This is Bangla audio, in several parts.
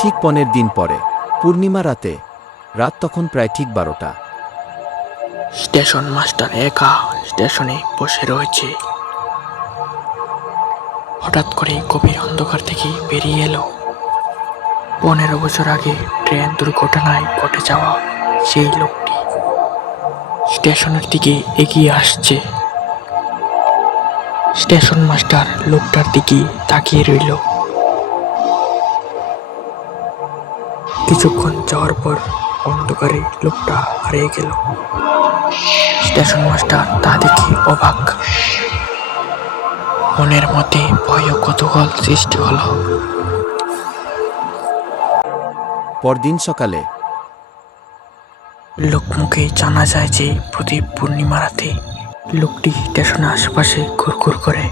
ঠিক 15 দিন পরে পূর্ণিমা রাতে, রাত তখন প্রায় ঠিক 12টা। স্টেশন মাস্টার একা স্টেশনে বসে রয়েছে। হঠাৎ করে গভীর অন্ধকার থেকে বেরিয়ে এলো 15 বছর আগে ট্রেন দুর্ঘটনায় ঘটে যাওয়া সেই লোকটি। স্টেশনের দিকে এগিয়ে আসছে। স্টেশন মাস্টার লোকটার দিকে তাকিয়ে রইল। কিছুক্ষণ যাওয়ার পর অন্ধকারে লোকটা হারিয়ে গেল। স্টেশন মাস্টার তা দেখে অবাক। মনের মধ্যে ভয় ও কৌতূহল সৃষ্টি হলো। পরদিন সকালে লোকমুখে জানা যায় যে প্রতি পূর্ণিমা রাতে লোকটি স্টেশনের আশেপাশে ঘুরঘুর করে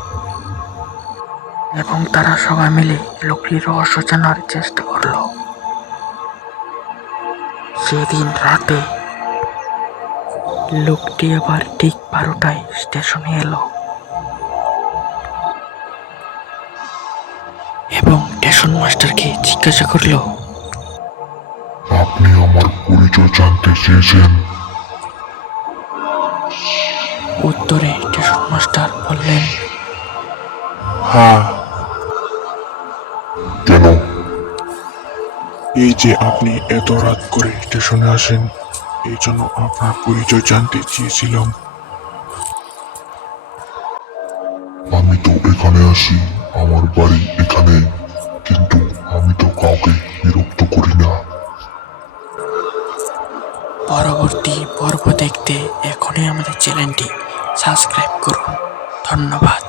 এবং তারা সবাই মিলে লোকটির রহস্য জানার চেষ্টা করলো। সেদিন রাতে লোকটি আবার ঠিক 12টায় স্টেশনে এলো এবং স্টেশন মাস্টারকে জিজ্ঞাসা করলো, আপনি আমার পরিচয় জানতে চেয়েছেন? উত্তরে স্টেশন মাস্টার বললেন, হ্যাঁ। কেন? এই যে আপনি এত রাত করে স্টেশনে আসেন, এই জন্য আপনার পরিচয় জানতে চেয়েছিলাম। আমি তো এখানে আসি, আমার বাড়ি এখানে, কিন্তু আমি তো কাউকে বিরক্ত করি না। পরবর্তী পর্ব দেখতে এখনই আমাদের চ্যানেলটি সাবস্ক্রাইব করুন। ধন্যবাদ।